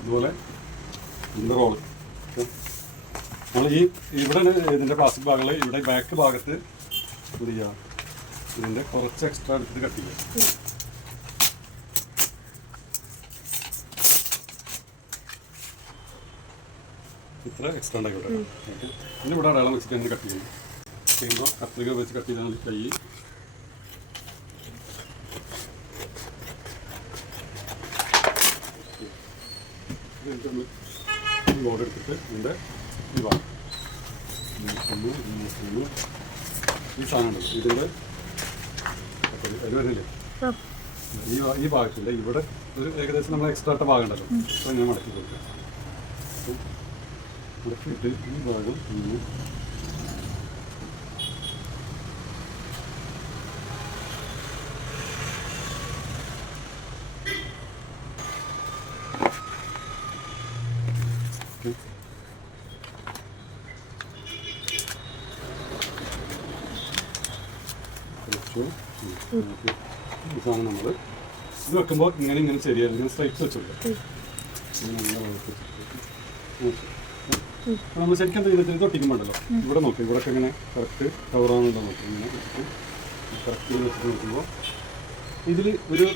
അതുപോലെ ഇതിൻ്റെ റോള് നമ്മൾ ഇവിടെ ഇതിൻ്റെ പ്ലാസ്റ്റിക് ഭാഗങ്ങൾ ഇവിടെ ബാക്ക് ഭാഗത്ത് എന്ത് ചെയ്യുക, ഇതിൻ്റെ കുറച്ച് എക്സ്ട്രാ എടുത്തിട്ട് കട്ട് ചെയ്യുക. ഇത്ര എക്സ്ട്രാ ഉണ്ടാക്കിക്കോട്ടെ. ഓക്കെ, പിന്നെ ഇവിടെ അടയാളം വെച്ചിട്ട് അങ്ങനെ കട്ട് ചെയ്യും. ചെയ്യുമ്പോൾ കത്രിക വെച്ച് കട്ട് ചെയ്താൽ മതി. കൈ ബോർഡ് എടുത്തിട്ട് ഇതിൻ്റെ ഈ ഭാഗം ഈ സാധനം ഉണ്ട് ഇതിൻ്റെ അതിൽ വരുന്നില്ലേ, ഈ ഭാഗത്തില്ല ഇവിടെ ഒരു ഏകദേശം നമ്മൾ എക്സ്ട്രാ ഇട്ട ഭാഗം ഉണ്ടല്ലോ, അപ്പോൾ ഞാൻ മടക്കി കൊടുക്കാം. മടക്കിയിട്ട് ഈ ഭാഗം ഈ സാധനം നമ്മൾ ഇത് വെക്കുമ്പോൾ ഇങ്ങനെ ശരിയായി ഇങ്ങനെ സ്ട്രൈറ്റ്സ് വെച്ച് കൊടുക്കാം. നമ്മൾ ശരിക്കും എന്താ ചെയ്തിട്ട് ഇത് ഒട്ടിക്കുമ്പോണ്ടല്ലോ ഇവിടെ നോക്കി ഇവിടെ ഒക്കെ ഇങ്ങനെ കറക്റ്റ് കവറാണെന്നുണ്ടോ നോക്കി ഇങ്ങനെ കറക്റ്റ് വെച്ചിട്ട് നോക്കുമ്പോൾ ഇതിൽ ഒരു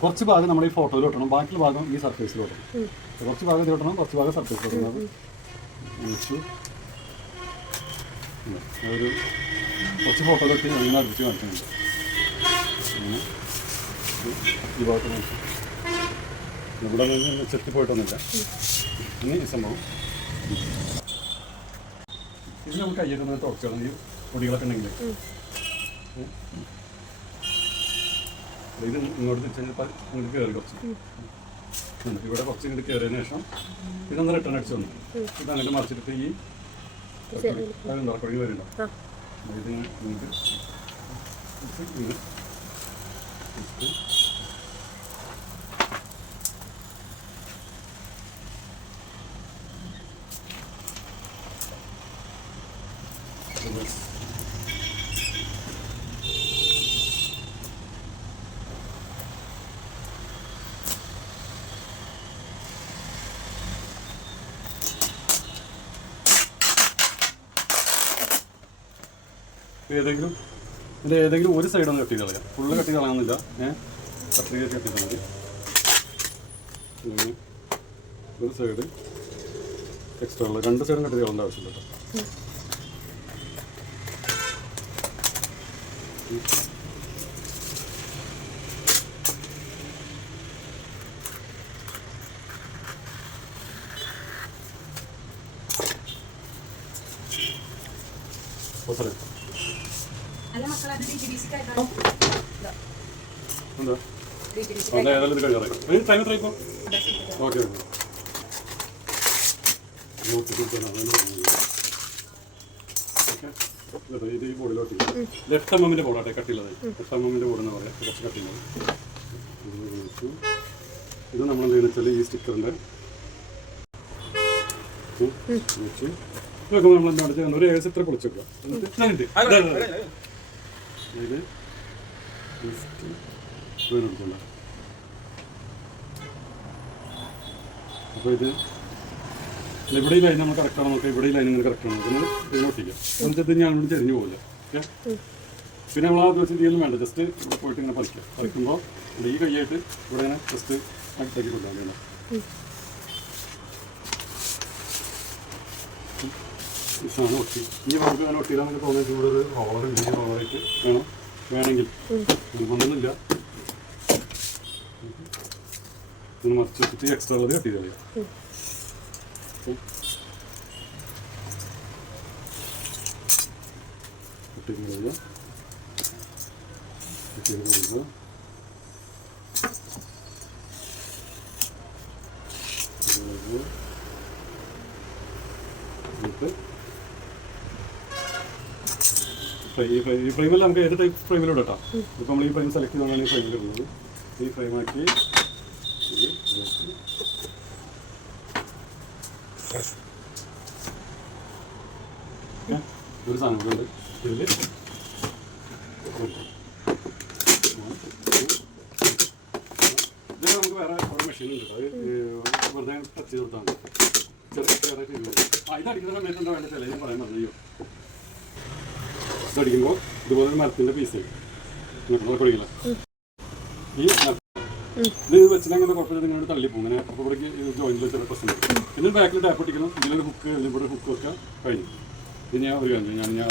കുറച്ച് ഭാഗം നമ്മൾ ഈ ഫോട്ടോയിൽ ഒട്ടണം, ബാക്കിയുള്ള ഭാഗം ഈ സർഫേസിൽ ഒട്ടണം. കുറച്ച് ഭാഗം ഇത് ഒട്ടണം, കുറച്ച് ഭാഗം സർഫേസിൽ ഒട്ടണം. അത് വെച്ചു ഒരു കുറച്ച് ഫോട്ടോയിലൊക്കെ അങ്ങനെ അടുപ്പിച്ച് കാണിക്കുന്നുണ്ട്. അങ്ങനെ ഈ ഭാഗത്ത് നോക്കി ഇവിടെ നിന്ന് ചെത്തിപ്പോയിട്ടൊന്നുമില്ല. ഇനി ഈ സംഭവം ഇത് നമുക്ക് കയ്യൊക്കെ ഒന്ന് തുടച്ചോളാം. ഈ പൊടികളൊക്കെ ഉണ്ടെങ്കിൽ ഇത് ഇങ്ങോട്ട് തിരിച്ചു കഴിഞ്ഞാൽ ഇങ്ങോട്ട് കയറി കുറച്ച് ഇവിടെ കുറച്ച് ഇങ്ങോട്ട് കയറിയതിന് ശേഷം ഇതൊന്ന് റിട്ടേൺ അടിച്ചു വന്നു. ഇത് അങ്ങനെ മറിച്ചിട്ട് ഈ കൊടി വരുന്നുണ്ടോ ഇത് നിങ്ങൾക്ക് ഏതെങ്കിലും ഒരു സൈഡൊന്ന് കട്ട് ചെയ്ത് കളയാം. ഫുള്ള് കട്ട് ചെയ്ത് കളയാമെന്നില്ല, കത്രിക കട്ട് ചെയ്താൽ മതി. ഒരു സൈഡ് എക്സ്ട്രാ ഉള്ള 2 സൈഡും കട്ട് ചെയ്ത് കളയേണ്ട ആവശ്യമില്ല കേട്ടോ. ഏതായാലും ഇത് കഴിഞ്ഞാൽ ഓക്കെ ഇത് ഈ ബോർഡിലോട്ട് ലെഫ്റ്റ് എമ്മിൻ്റെ ബോർഡാട്ടെ കട്ടിയുള്ളത്. ലെഫ്റ്റ് എമ്മിൻ്റെ ബോർഡ് എന്ന് പറയാം, കുറച്ച് കട്ടിയുള്ളത്. ഇത് നമ്മൾ എന്ത് ചെയ്യുന്ന വെച്ചാൽ ഈ സ്റ്റിക്കറിൻ്റെ വെച്ച് വെക്കുമ്പോൾ നമ്മൾ എന്താ ചെയ്യുന്നത്, ഒരു ഏകദേശം ഇത്ര പൊളിച്ച് വെക്കുക. ഇത് എടുക്കണ്ട. അപ്പോൾ ഇത് ഇവിടെ ഈ ലൈൻ നമ്മൾ കറക്റ്റാണ് നോക്കുക, ഇവിടെ ഈ ലൈൻ ഇങ്ങനെ കറക്റ്റാണ് നോക്കുന്നത്. ഇതിനെ ഒട്ടിക്കാം. എന്നിട്ട് ഇത് ഞാൻ ഇവിടെ ചെരിഞ്ഞു പോകില്ല. ഓക്കെ, പിന്നെ നമ്മൾ ആ ദിവസം ചെയ്യുന്നു വേണ്ട, ജസ്റ്റ് ഇവിടെ പോയിട്ട് ഇങ്ങനെ പറിക്കുക. പറിക്കുമ്പോൾ ഈ കൈയായിട്ട് ഇവിടെ ഇങ്ങനെ ജസ്റ്റ് അടുത്തേക്ക് കൊണ്ടുപോകാൻ വേണം. ഈ സാധനം ഒട്ടി ഇനി നമുക്ക് അങ്ങനെ ഒട്ടിയിടാന്നൊക്കെ തോന്നിയിട്ട് ഇവിടെ ഒരു റോളർ ഉണ്ടെങ്കിൽ റോളറായിട്ട് വേണമെങ്കിൽ ഒന്നുമില്ല ഇങ്ങനെ മറിച്ച് വെച്ചിട്ട് എക്സ്ട്രാ ഉള്ളത് കട്ട് ചെയ്ത് കളയാം. ഈ ഫ്രെയിമിൽ നമുക്ക് ഏത് ടൈപ്പ് ഫ്രെയിമിലൂടെ ഇട്ടാം. ഇപ്പം നമ്മൾ ഈ ഫ്രെയിം സെലക്ട് ചെയ്തുകൊണ്ടാണ് ഈ ഫ്രെയിമിൽ ഇടുന്നത്. ഈ ഫ്രെയിമാക്കി ഒരു സാധനം കൂടെ ഉണ്ട്. ഇതിൽ ഇതിന് നമുക്ക് വേറെ ഒരു മെഷീൻ ഉണ്ട്. അത് വെറുതെ ടച്ച് ചെയ്ത് കൊടുത്താൽ മതി. ചെറുതായിട്ട് ഇതടിക്കുന്ന സമയത്ത് എന്താ വേണ്ട ചില ഞാൻ പറയാൻ മതിയോ. ഇതടിക്കുമ്പോൾ ഇതുപോലെ ഒരു മരത്തിൻ്റെ പീസ് പഠിക്കില്ല. ഈ ഇത് വെച്ചിട്ടങ്ങനെ കുഴപ്പമില്ല, ഇങ്ങനെ തള്ളിപ്പോകും. ഇങ്ങനെ അപ്പോൾ ഇവിടേക്ക് ജോയിൻറ്റിൽ ചെറിയ പ്രശ്നം. പിന്നെ ബാക്കിൽ ടാപ്പ് ഒട്ടിക്കണം. ഇതിലൊരു ഹുക്ക്, ഇവിടെ ഹുക്ക് വെക്കാൻ കഴിഞ്ഞു. ഇത് ഞാൻ ഒരു കാര്യം ഞാൻ